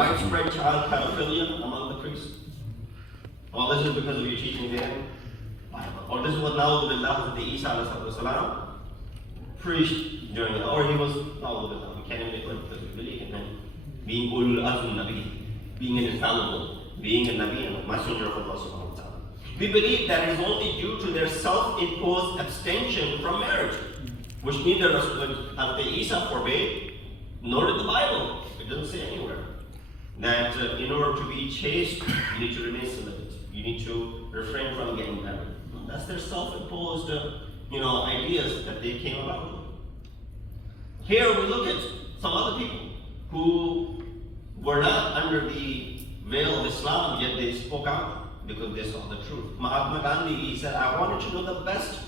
widespread child pedophilia among the priests. Well, this is because of you teaching them Bible. Or this is what Na'udhu the Isa ﷺ preached during it. Or he was, Na'udhu, we can't even put because we believe in him. Being Ulul Azm Nabi, being an infallible, being a Nabi and a messenger of Allah subhanahu wa ta'ala. We believe that it is only due to their self-imposed abstention from marriage, which neither Isa forbade, nor did the Bible. It doesn't say anywhere that in order to be chaste, you need to remain celibate. You need to refrain from getting married. That's their self-imposed, ideas that they came about with. Here we look at some other people who were not under the veil of Islam, yet they spoke out because they saw the truth. Mahatma Gandhi, he said, I wanted to know the best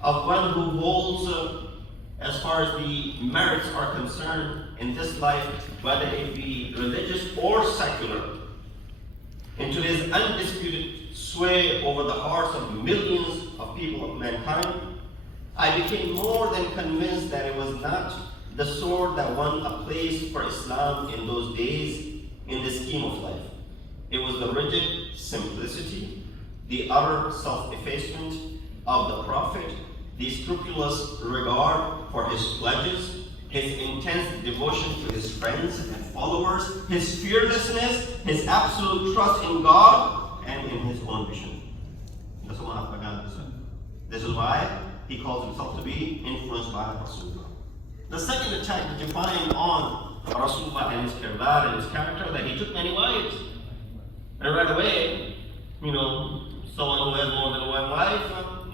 of one who holds, as far as the merits are concerned in this life, whether it be religious or secular, into his undisputed sway over the hearts of millions of people of mankind. I became more than convinced that it was not the sword that won a place for Islam in those days in the scheme of life. It was the rigid simplicity, the utter self-effacement of the Prophet, the scrupulous regard for his pledges, his intense devotion to his friends and followers, his fearlessness, his absolute trust in God and in his own vision. That's what Mahatma Gandhi said. This is why he calls himself to be influenced by Rasulullah. The second attack that you find on Rasulullah and his kirdar and his character, that he took many wives. And right away, someone who has more than one wife,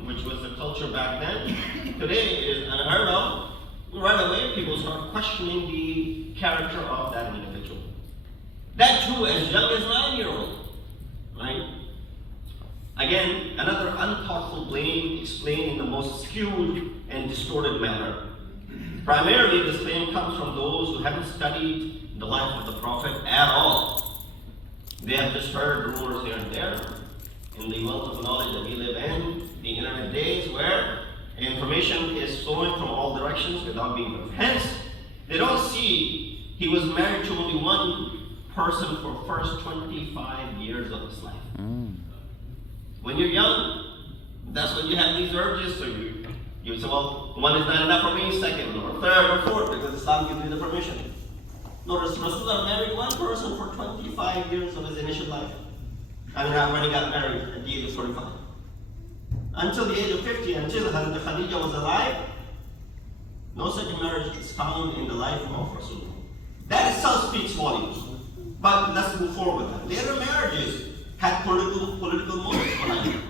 which was the culture back then, today it is unheard of. Right away, people start questioning the character of that individual. That too, as young as 9-year-old, right? Again, another unthoughtful blame explained in the most skewed and distorted manner. Primarily, this blame comes from those who haven't studied the life of the Prophet at all. They have just heard rumors here and there. In the wealth of knowledge that we live in, the internet days where information is flowing from all directions without being confirmed. Hence, they don't see he was married to only one person for the first 25 years of his life. When you're young, that's when you have these urges, so you say, well, one is not enough for me, second, or third, or fourth, because Islam gives me the permission. Notice Rasulullah married one person for 25 years of his initial life. I when he got married at the age of 45. Until the age of 50, until Hazrat Khadija was alive, no such marriage is found in the life of Rasulullah. That itself speaks volumes. But let's move forward with that. Later marriages had political motives behind them.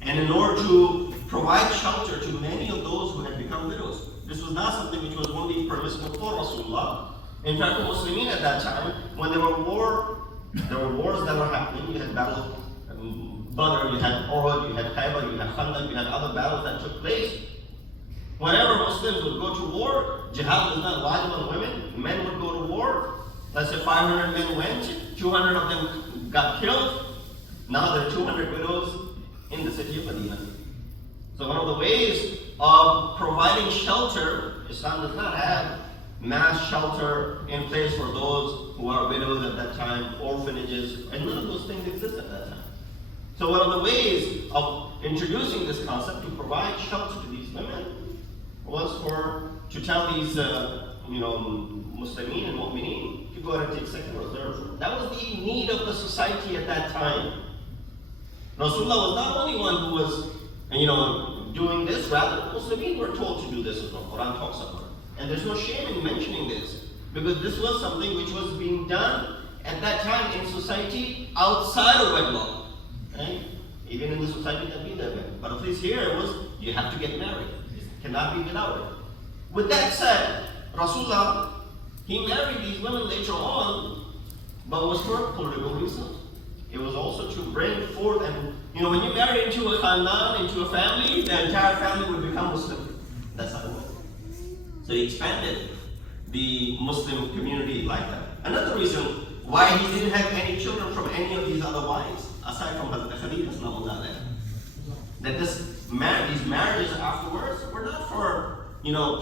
And in order to provide shelter to many of those who had become widows, this was not something which was only permissible for Rasulullah. In fact, the Muslimin at that time, when there were wars that were happening. You had Battle of Badr, you had Uhud, you had Khaybar, you had Khandaq, you had other battles that took place. Whenever Muslims would go to war, jihad was not wajib on women. Men would go to war. Let's say 500 men went, 200 of them got killed. Now there are 200 widows in the city of Medina. So one of the ways of providing shelter, Islam does not have mass shelter in place for those who are widows at that time, orphanages, and none of those things exist at that time. So one of the ways of introducing this concept to provide shelter to these women was to tell these Muslimin and Mu'mineen to go ahead and take second or third. That was the need of the society at that time. Rasulullah was not only one who was doing this, rather Muslimin were told to do this as well. Quran talks about it. And there's no shame in mentioning this, because this was something which was being done at that time in society outside of wedlock. Right? Even in the society that we live in. But at least here it was, you have to get married. It cannot be without it. With that said, Rasulullah, he married these women later on, but was for political reasons. It was also to bring forth, and when you marry into a khandan, into a family, the entire family would become Muslim. That's how it was. So he expanded the Muslim community like that. Another reason why he didn't have any children from any of these other wives, aside from Hazrat Khadija, that these marriages afterwards were not for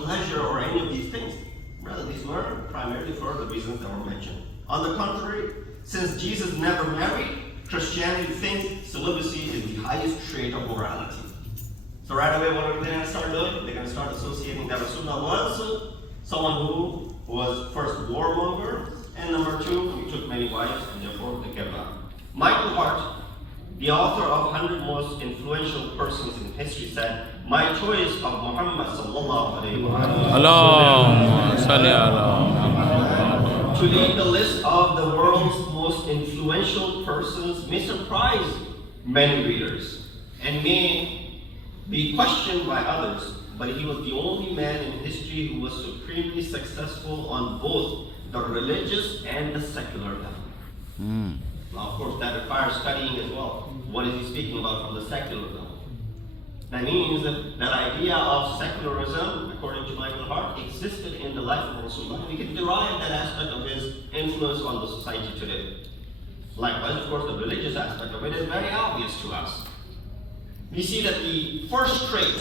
pleasure or any of these things. Rather, these were primarily for the reasons that were mentioned. On the contrary, since Jesus never married, Christianity thinks celibacy is the highest trait of morality. So right away, what are they going to start doing? They're going to start associating that Rasulullah was someone who was first warmonger, and number two, who took many wives, and therefore they kept out. Michael Hart, the author of 100 Most Influential Persons in History, said, "My choice of Muhammad sallallahu alayhi wa sallam to lead the list of the world's most influential persons may surprise many readers and may be questioned by others, but he was the only man in history who was supremely successful on both the religious and the secular level." Now, of course, that requires studying as well. What is he speaking about from the secular level? That means that idea of secularism, according to Michael Hart, existed in the life of Rasulullah. We can derive that aspect of his influence on the society today. Likewise, of course, the religious aspect of it is very obvious to us. We see that the first trait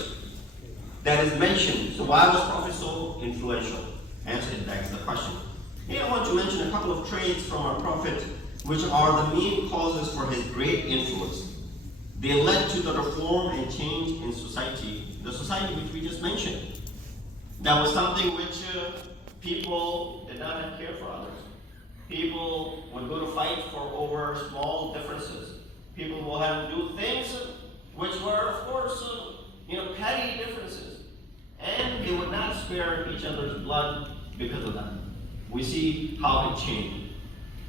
that is mentioned, so why was Prophet so influential? Answer, it begs the question. Here I want to mention a couple of traits from our Prophet which are the main causes for his great influence. They led to the reform and change in society, the society which we just mentioned. That was something which people did not have care for others. People would go to fight for over small differences. People will have to do things which were, of course, petty differences. And they would not spare each other's blood because of that. We see how it changed.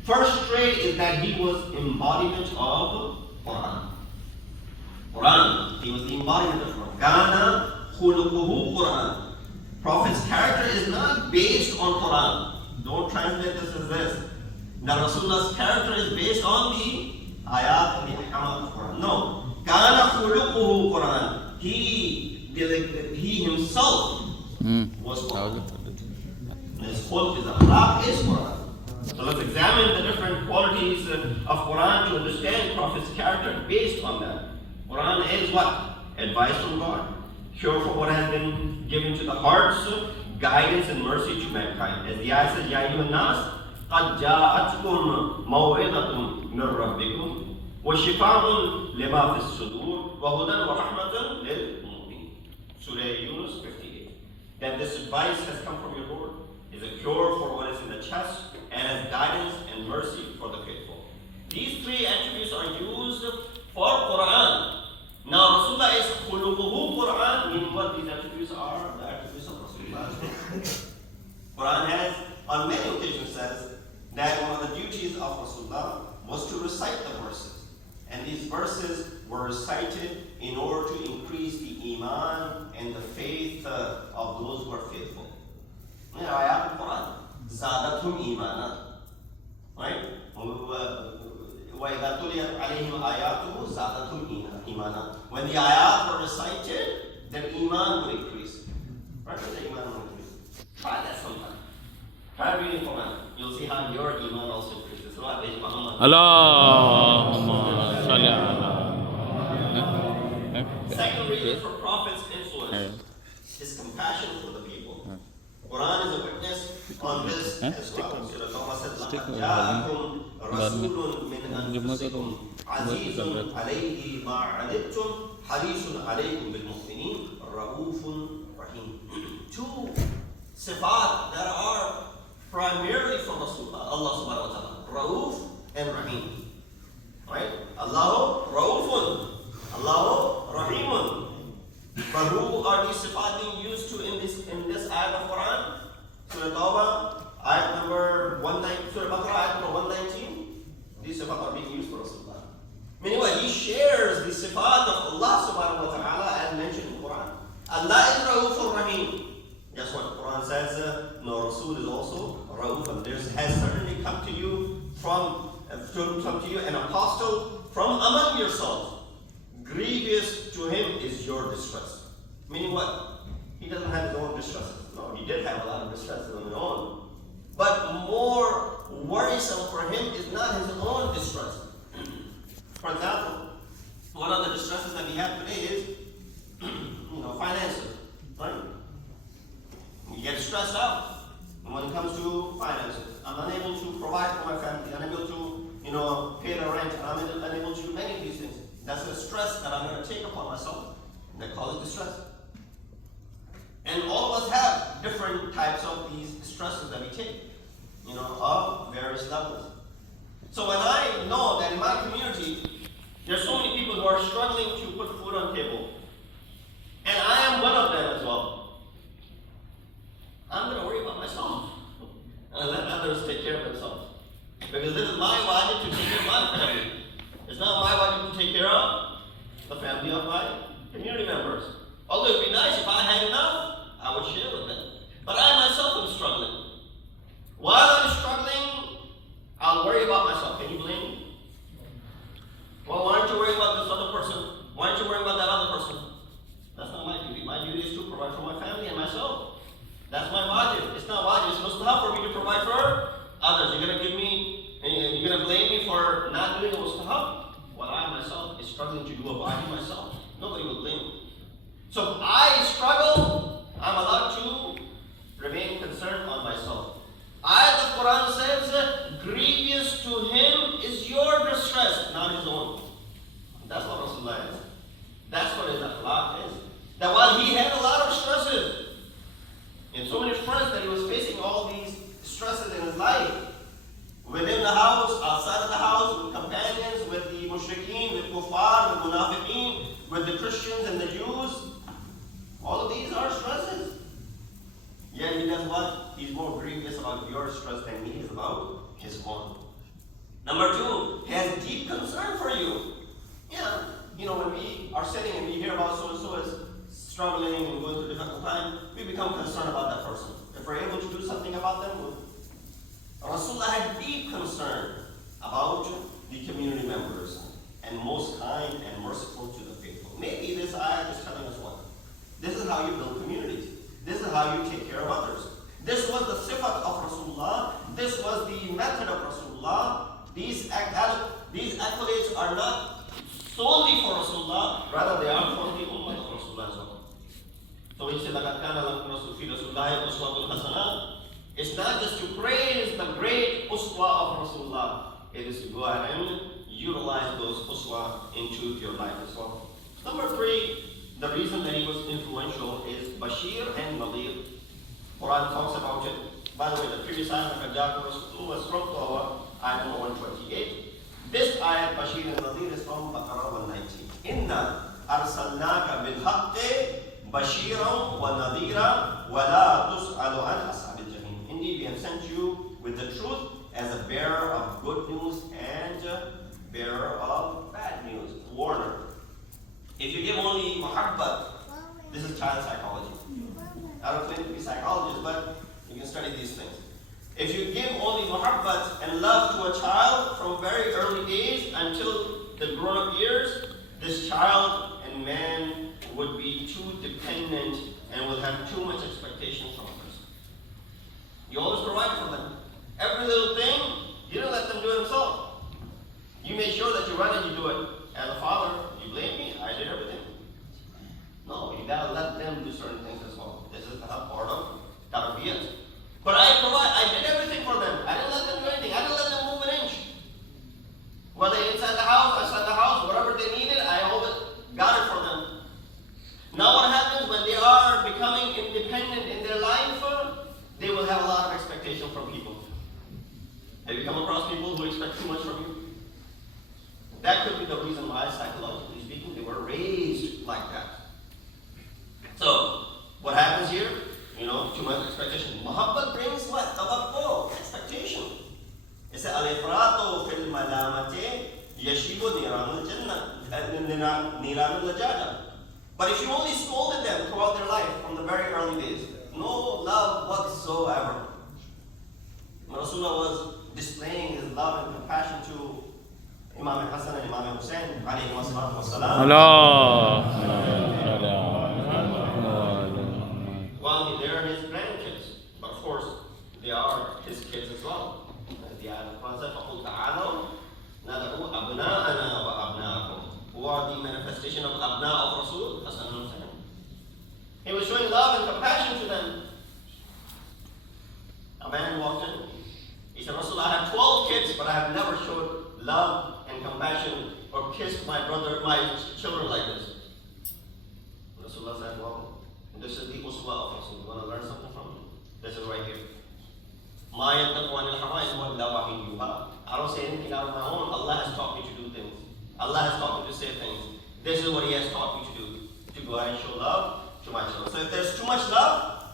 First trait is that he was embodiment of Quran. He was the embodiment of Quran. Kana khuluquhu Quran. Prophet's character is not based on Quran. Don't translate this as this. That Rasulullah's character is based on the ayat and the ahkam of Quran. No. Kana khuluquhu Quran. He himself was Quran. His khulq, his akhlaq is Quran. So let's examine the different qualities of Quran to understand Prophet's character based on that. Quran is what? Advice from God, cure for what has been given to the hearts, guidance and mercy to mankind. As the ayah says, Ya ayyuhan nas, qad ja'atkum maw'idatun min rabbikum, wa shifa'un lima fis sudur, wa hudan wa rahmatun lil mu'minin. Surah Yunus 58. That this advice has come from your Lord, is a cure for what is in the chest, and as guidance and mercy for the faithful. These three attributes are used for Quran. Now Rasulullah is khuluquhu Quran, meaning what these attributes are, the attributes of Rasulullah. Quran has on many occasions says that one of the duties of Rasulullah was to recite the verses. And these verses were recited in order to increase the iman and the faith of those who are faithful. Ayat al-Quran. Zadathum imana. Right? وَإِذَا تُلِيَتْ عَلَيْهِمْ آيَاتُهُ زَادَتْهُمْ إِيمَانًا. When the ayat were recited, their iman would increase. Right? The iman would increase. Try that sometime. Try reading Quran. You'll see how your iman also increases. Allahumma salli ala. Second reason for Prophet's influence is compassion for the people. Quran is a witness on this as well. Surah Tawbah said, لَقَدْ جَاءَكُمْ رَسُولٌ مِّنْ أَنفُسِكُمْ عَزِيزٌ عَلَيْهِ مَا عَنِتُّمْ حَرِيصٌ عَلَيْكُمْ بِالْمُؤْمِنِينَ رَءُوفٌ رَحِيمٌ. Two sifat that are primarily from Allah subhanahu wa ta'ala. Ra'uf and Rahim. Right? Allahu Ra'ufun. Allahu Rahimun. But who are these sifat being used to in this ayat of Quran? Surah Tawbah, ayat number 119, Surah Baqarah, ayat number 119. These sifat are being used for Rasulullah. Meaning what? He shares the sifat of Allah subhanahu wa ta'ala as mentioned in Quran. Allah is Ra'ufun Rahim. Guess what? Quran says, no, Rasul is also Ra'ufun. There has certainly come to you an apostle from among yourselves. Grievous to him is your distress. Meaning what? He doesn't have his own distresses. No, he did have a lot of distresses of his own. But more worrisome for him is not his own distress. For example, one of the distresses that we have today is, finances, right? You get stressed out when it comes to finances. I'm unable to provide for my that causes distress. And all of us have different types of these stresses that we take, of various levels. So when I know that in my community, there's so many people who are struggling to put food on the table, and I am one of them as well, I'm going to worry about myself and let others take care of themselves. Because this is my wajib to take care of my family. It's not my wajib to take care of the family of my community members. Although it would be nice if I had enough, I would share with them. But I myself am struggling. While I'm struggling, I'll worry about myself. Can you blame me? Well, why aren't you worrying about this other person? Why aren't you worrying about that other person? That's not my duty. My duty is to provide for my family and myself. That's my wajib. It's not wajib. It's mustahab for me to provide for others. You're going to you're going to blame me for not doing a mustahab? Well, I myself is struggling to do a wajib myself. Nobody will blame me. So if I struggle, I'm allowed to remain concerned on myself. The Quran says, grievous to him is your distress, not his own. That's what Rasulullah is. That's what his akhlaq is. That while he had a lot of stresses, and so many friends that he was facing all these stresses in his life, within the house, outside of the house, with companions, with the mushrikeen, with kuffar, with munafiqeen, with the Christians and the Jews, all of these are stresses. Yet he does what? He's more grievous about your stress than he is about his own. Number two, he has deep concern for you. Yeah, when we are sitting and we hear about so-and-so is struggling and going through a difficult time, we become concerned about that person. If we're able to do something about them, Rasulullah had deep concern about the community members and most kind and merciful to the faithful. Maybe this ayah is telling us what? This is how you build communities. This is how you take care of others. This was the sifat of Rasulullah. This was the method of Rasulullah. These accolades are not solely for Rasulullah, rather they are for the ummah of Rasulullah as well. So when you say, لَقَدْ كَانَ لَكُمْ رَسُولٌ فِي رَسُولِ اللَّهِ أُسْوَةٌ حَسَنَةٌ, it's not just to praise the great uswa of Rasulullah. It is to go ahead and utilize those uswa into your life as well. Number three, the reason that he was influential is Bashir and Nadir. Quran talks about it. By the way, the previous ayah was from Tawa, ayah number 128. This ayah, Bashir and Nadir, is from Baqarah 119. Inna arsalnaka bil haqqi bashiran wa nadira wa la tus'alu an ashabil jahim. Indeed, we have sent you with the truth as a bearer of good news and bearer of bad news, warner. If you give only muhabbat, this is child psychology. I don't claim to be a psychologist, but you can study these things. If you give only muhabbat and love to a child from very early days until the grown-up years, this child and man would be too dependent and will have too much expectation from others. You always provide for them. Every little thing, you don't let them do it themselves. You make sure that you run and you do it. As a father, you blame me, I did everything. No, you gotta let them do certain things as well. This is not part of tarbiyat. But I did everything for them. I didn't let them do anything. I didn't let them move an inch. Whether inside the house, outside the house, whatever they needed, I always got it for them. Now what happens when they are becoming independent in their life? They will have a lot of expectation from people. Have you come across people who expect too much from you? That could be the reason why, psychologically speaking, they were raised like that. So, what happens here? Too much expectation. Muhabbat brings what? Tawakkul, expectation. It says, Al-ifratu fil malamati yashibu niranul jannah, niranul lajaja. But if you only scolded them throughout their life, from the very early days, no love whatsoever. Rasulullah was displaying his love and compassion to Imam Hassan and Imam Hussein, alayhi wassalatu wassalam. Well, they are his grandkids, but of course, they are his kids as well. As the ayah of Quran says, فَقُلْ تَعَالَوْا نَدْعُوا أَبْنَاءَنَا وَأَبْنَاءَكُمْ. Who are the manifestation of Abna of Rasul? Hassan and Hussein. He was showing love and compassion to them. A man walked in. He said, Rasul, I have 12 kids, but I have never showed love and compassion or kissed my children like this. Rasulullah said, well, this is the uswa of Rasul. You want to learn something from him? This is right here. I don't say anything out of my own. Allah has taught me to do things. Allah has taught me to say things. This is what He has taught me to do. To go ahead and show love to my children. So if there's too much love,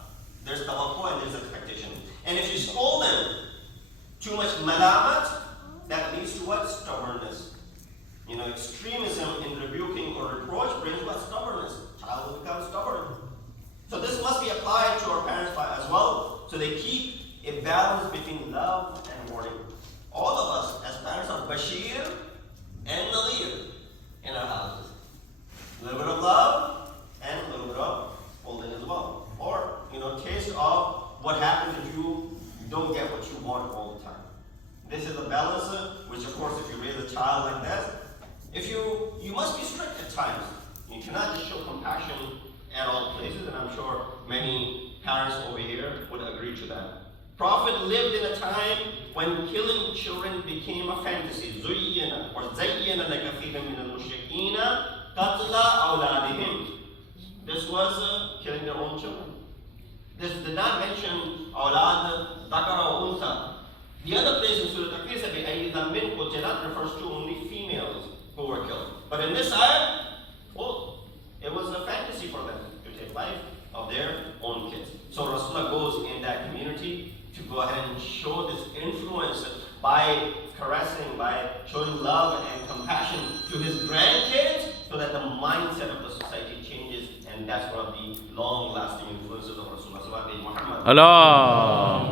there's tawakkuh and there's expectation. And if you scold them, too much malamat, that leads to what? Stubbornness. You know, extremism in rebuking or reproach brings what? Stubbornness. Child will become stubborn. So this must be applied to our parents as well. So they keep a balance between love and warning. All of us as parents are Bashir and Nadir in our houses. A little bit of love and a little bit of holding as well. Or, you know, taste of what happens if you don't get what you want all the time. This is a balance, which of course if you raise a child like that, you must be strict at times. You cannot just show compassion at all places, and I'm sure many parents over here would agree to that. Prophet lived in a time when killing children became a fantasy. زُيِّنَ وَزَيَّنَ لَكَثِيرًا مِنَ الْمُشْرِكِينَ قَتْلَ أَوْلَادِهِمْ. This was killing their own children. This did not mention أولاد ذكر وأنثى. The other place in Surah Takfir said بِأَيِّ ذَنْبٍ قُتِلَتْ refers to only females who were killed. But in this ayah, well, it was a fantasy for them to take life of their own kids. So Rasulullah goes in that community to go ahead and show this influence by caressing, by showing love and compassion to his grandkids, so that the mindset of the society changes, and that's one of the long-lasting influences of Rasulullah Muhammad. Allah.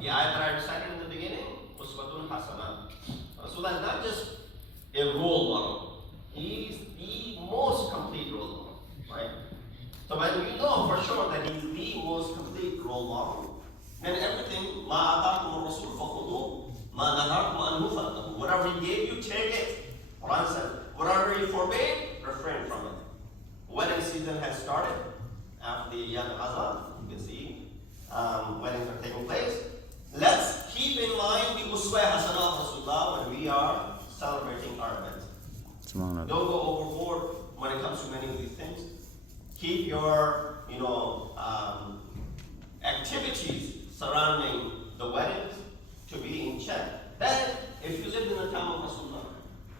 The ayat that I recited in the beginning, Uswatun Hasana. Rasulullah is not just a role model. He's the most complete role model, right? So when we know for sure that he's the most complete role model, then everything, مَا أَتَاكُمُ الرَّسُولُ فَخُذُوهُ مَا نَهَاكُمْ عَنْهُ فَانْتَهُوا. Whatever he gave you, take it. Quran said, whatever he forbade, refrain from it. Wedding season has started after the Yad Azan. You can see weddings are taking place. Let's keep in mind the Uswa Hasana of Rasulullah when we are celebrating our events. Don't go overboard when it comes to many of these things. Keep your, activities surrounding the weddings to be in check. Then, if you lived in the time of Rasulullah,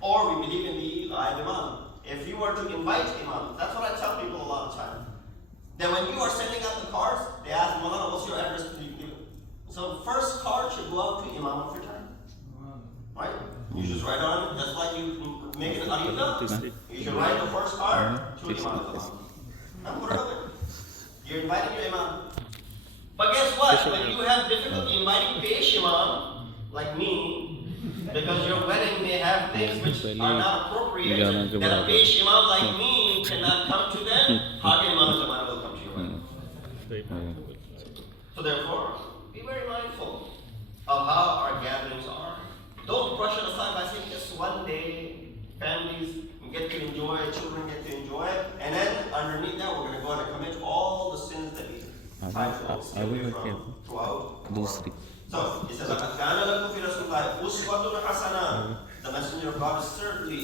or we believe in the Imam, if you were to invite Imam, that's what I tell people a lot of time. That when you are sending out the cards, they ask, Malana, what's your address? Please give it. So the first card should go out to Imam of your time. Right? You just write on it, just like you make an arita. You should write the first card to Imam of the time. And put it up. You're inviting your Imam. But guess what? When you have difficulty inviting Peish Imam, like me, because your wedding may have things which are not appropriate, that a Peish Imam like me cannot come to them, how can Imam Zaman will come to your wedding? So therefore, be very mindful of how our gatherings are. Don't brush it aside by saying just one day, families get to enjoy it, children get to enjoy it, and then underneath that we're going to go and commit all the sins that we try to stay away from throughout the world. So, it says, لَقَدْ كَانَ لَكُمْ فِي رَسُولِ اللَّهِ أُسْوَةٌ حَسَنَةٌ. The Messenger of God is certainly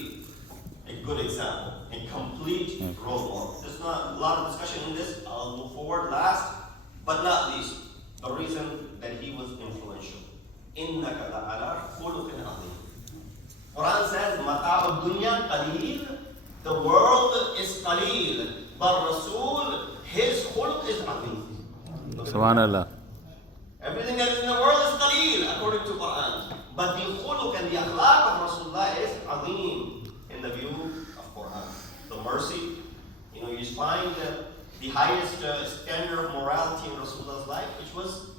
a good example, a complete role model. There's not a lot of discussion in this. I'll move forward last, but not least, the reason that he was influential. إِنَّكَ لَعَلَىٰ خُلُقٍ عَظِيمٍ. Quran says, مَتَاعُ الدُّنْيَا قَلِيلٌ. The world is qaleel, but Rasul, his khulq is azim. Subhanallah. Everything that is in the world is qaleel, according to Quran. But the khulq and the akhlaq of Rasulullah is azim in the view of Quran. The mercy, you find the highest standard of morality in Rasulullah's life, which was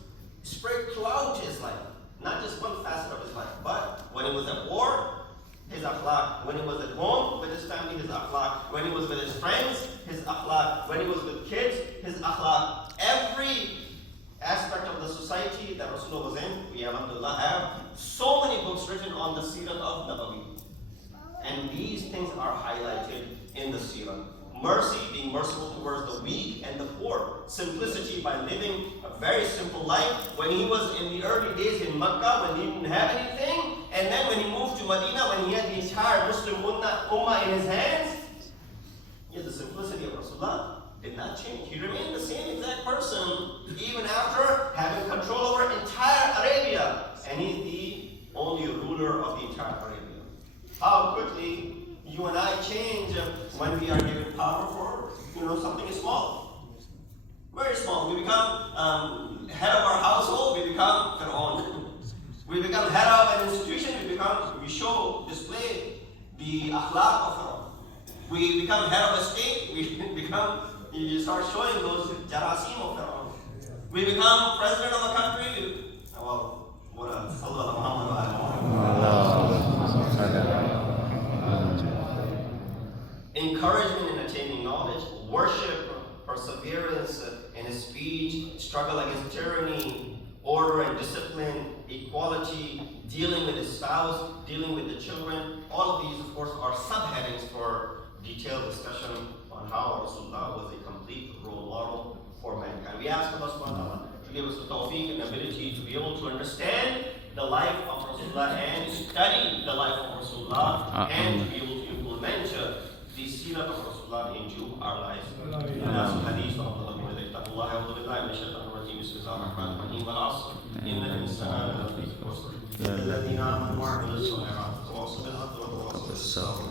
spread throughout his life. Not just one facet of his life, but when he was at war, his akhlaq. When he was at home with his family, his akhlaq. When he was with his friends, his akhlaq. When he was with kids, his akhlaq. Every aspect of the society that Rasulullah was in, we alhamdulillah have so many books written on the seerah of Nabawi. And these things are highlighted in the seerah. Mercy, being merciful towards the weak and the poor. Simplicity by living a very simple life. When he was in the early days in Makkah, when he didn't have anything, And then when he moved to Medina, when he had the entire Muslim ummah in his hands, yet the simplicity of Rasulullah did not change. He remained the same exact person even after having control over entire Arabia. And he's the only ruler of the entire Arabia. How quickly you and I change when we are given power for something small. Very small. We become head of our household, we become Fir'aun. We become head of an institution, we display the akhlaq of Fir'aun. We become head of a state, you start showing those jarasim of Fir'aun. We become president of a country, well, what a sallallahu encouragement in attaining knowledge, worship, perseverance in speech, struggle against tyranny, order and discipline, equality, dealing with the spouse, dealing with the children. All of these, of course, are subheadings for detailed discussion on how Rasulullah was a complete role model for mankind. We ask Allah subhanahu wa ta'ala to give us the tawfiq and ability to be able to understand the life of Rasulullah and study the life of Rasulullah and to be able to implement the seerah of Rasulullah into our lives. That's the hadith of Allah. إن الإنسان لفي خسر إلا الذين آمنوا وعملوا الصالحات وتواصوا بالحق وتواصوا بالصبر